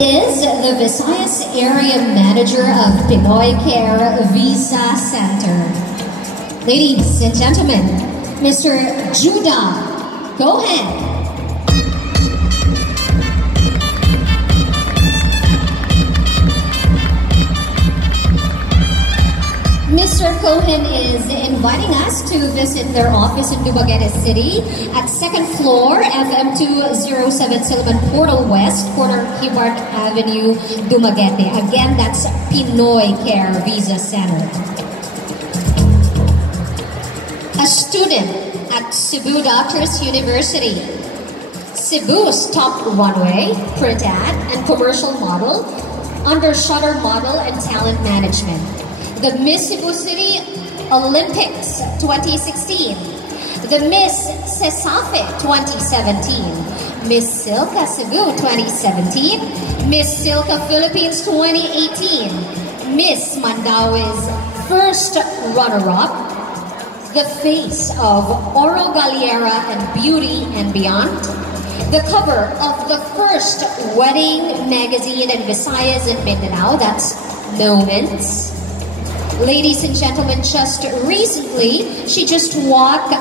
Is the Visayas Area Manager of Pinoy Care Visa Center. Ladies and gentlemen, Mr. Cohen. Mr. Cohen is inviting us to visit their office in Dumaguete City at 2nd floor, FM 207 Silliman Portal West, corner Kibark Avenue, Dumaguete. Again, that's Pinoy Care Visa Center. A student at Cebu Doctors University. Cebu's top runway, print ad, and commercial model under Shutter Model and Talent Management. The Miss Cebu City Olympics 2016, the Miss Cesafe 2017, Miss Silka Cebu 2017, Miss Silka Philippines 2018, Miss Mandaue's first runner-up, the face of Oro Galliera and Beauty and Beyond, the cover of the first wedding magazine in Visayas and Mindanao, that's Moments. Ladies and gentlemen, just recently, she just walked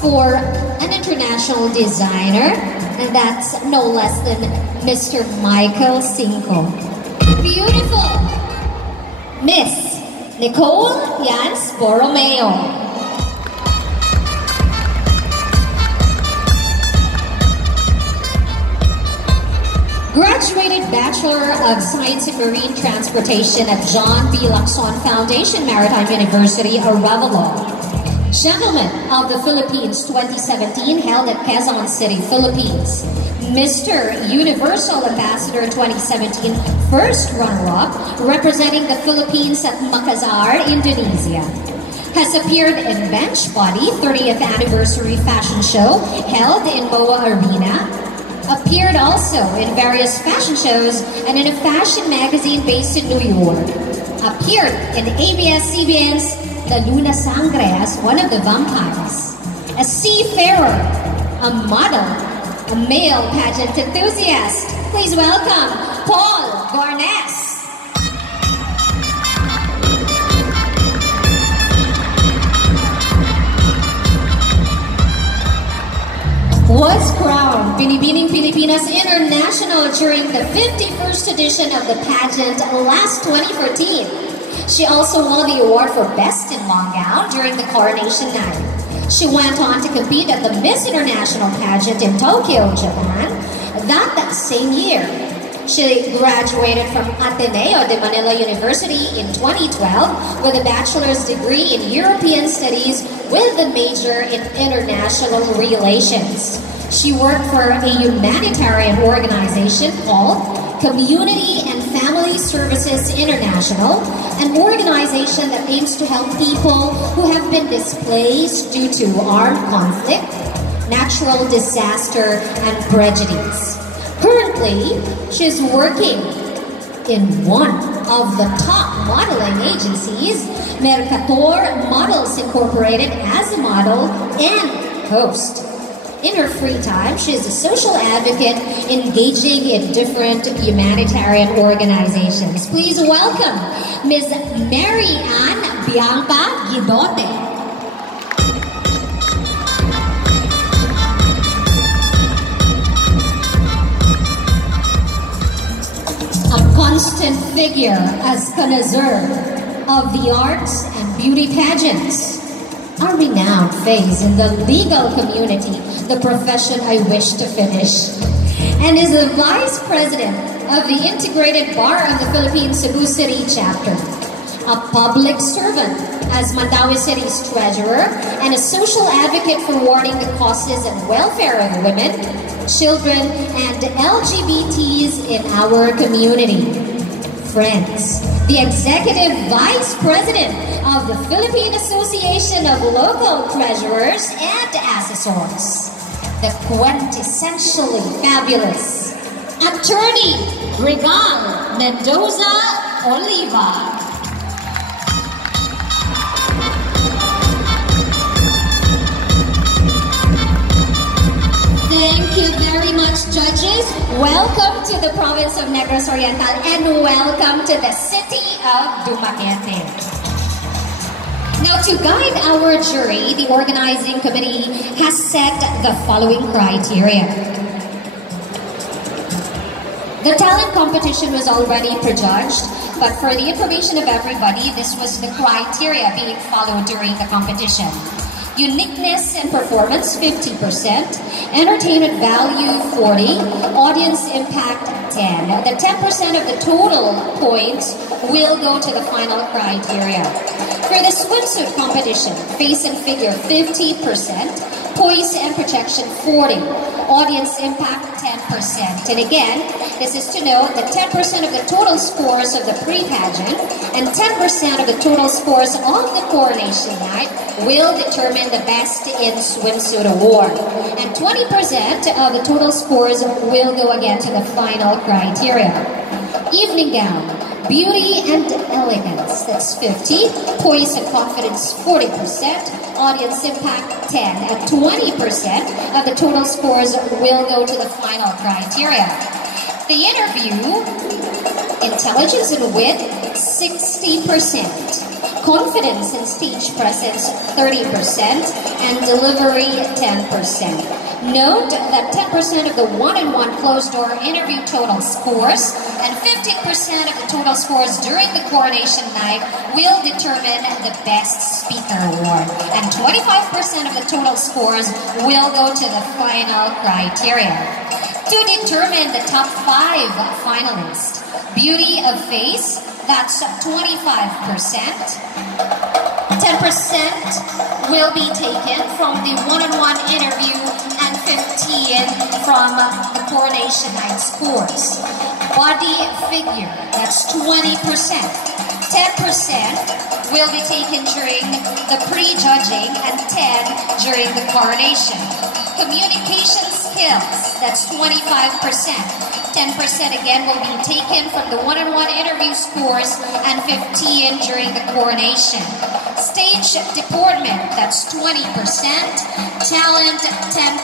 for an international designer, and that's no less than Mr. Michael Cinco. Beautiful! Miss Nicole Borromeo. Graduated Bachelor of Science in Marine Transportation at John B. Lacson Foundation Maritime University, Arevalo. Gentleman of the Philippines 2017 held at Quezon City, Philippines. Mr. Universal Ambassador 2017, first runner-up, representing the Philippines at Makassar, Indonesia. Has appeared in Benchbody 30th Anniversary Fashion Show held in MOA Arena. Appeared also in various fashion shows and in a fashion magazine based in New York. Appeared in ABS-CBN's La Luna Sangre as one of the vampires. A seafarer, a model, a male pageant enthusiast. Please welcome Paul Guarnes. Was crowned Binibining Pilipinas International during the 51st edition of the pageant last 2014. She also won the award for Best in Long Gown during the coronation night. She went on to compete at the Miss International pageant in Tokyo, Japan, that same year. She graduated from Ateneo de Manila University in 2012 with a bachelor's degree in European Studies with a major in International Relations. She worked for a humanitarian organization called Community and Family Services International, an organization that aims to help people who have been displaced due to armed conflict, natural disaster, and prejudice. Currently, she's working in one of the top modeling agencies, Mercator Models Incorporated, as a model and host. In her free time, she is a social advocate engaging in different humanitarian organizations. Please welcome Ms. Mary Ann Bianca Guidotti. Constant figure as connoisseur of the arts and beauty pageants. A renowned face in the legal community, the profession I wish to finish, and is the Vice President of the Integrated Bar of the Philippine Cebu City Chapter. A public servant as Mandaue City's treasurer and a social advocate for warning the causes and welfare of women, children, and LGBTs in our community. Friends, the Executive Vice President of the Philippine Association of Local Treasurers and Assessors, the quintessentially fabulous Attorney Regal Mendoza Oliva. Thank you very much, Judges, welcome to the province of Negros Oriental and welcome to the city of Dumaguete. Now, to guide our jury, the organizing committee has set the following criteria. The talent competition was already prejudged, but for the information of everybody, this was the criteria being followed during the competition. Uniqueness and performance, 50%. Entertainment value, 40. Audience impact, 10. The 10% of the total points will go to the final criteria. For the swimsuit competition, face and figure, 50%. Poise and projection, 40. Audience impact, 10%. And again, this is to note that 10% of the total scores of the pre-pageant and 10% of the total scores of the coronation night will determine the Best in Swimsuit Award. And 20% of the total scores will go again to the final criteria. Evening gown, beauty and elegance, that's 50. Poise and confidence, 40%. Audience impact, 10. And 20% of the total scores will go to the final criteria. The interview, intelligence and wit, 60%. Confidence and stage presence, 30%, and delivery, 10%. Note that 10% of the one-on-one closed-door interview total scores and 15% of the total scores during the coronation night will determine the Best Speaker Award. And 25% of the total scores will go to the final criteria. To determine the top 5 finalists, beauty of face, that's 25%. 10% will be taken from the one-on-one interview and 15 from the coronation night scores. Body figure, that's 20%. 10% will be taken during the pre-judging and 10 during the coronation. Communication skills, that's 25%. 10% again will be taken from the one-on-one interview scores and 15 during the coronation. Stage deportment, that's 20%. Talent, 10%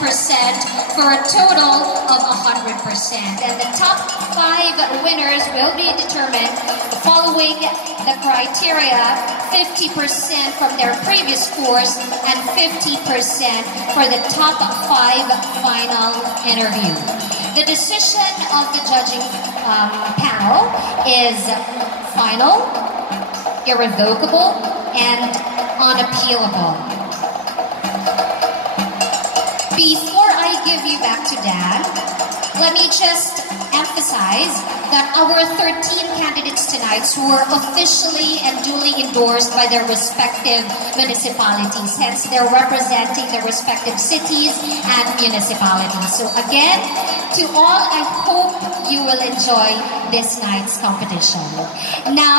for a total of 100%. And the top 5 winners will be determined following the criteria: 50% from their previous scores and 50% for the top 5 final interview. The decision of the judging panel is final, irrevocable, and unappealable. Before I give you back to Dan, let me just emphasize that our 13 candidates tonight who were officially and duly endorsed by their respective municipalities. Hence, they're representing their respective cities and municipalities. So again, to all, I hope you will enjoy this night's competition. Now,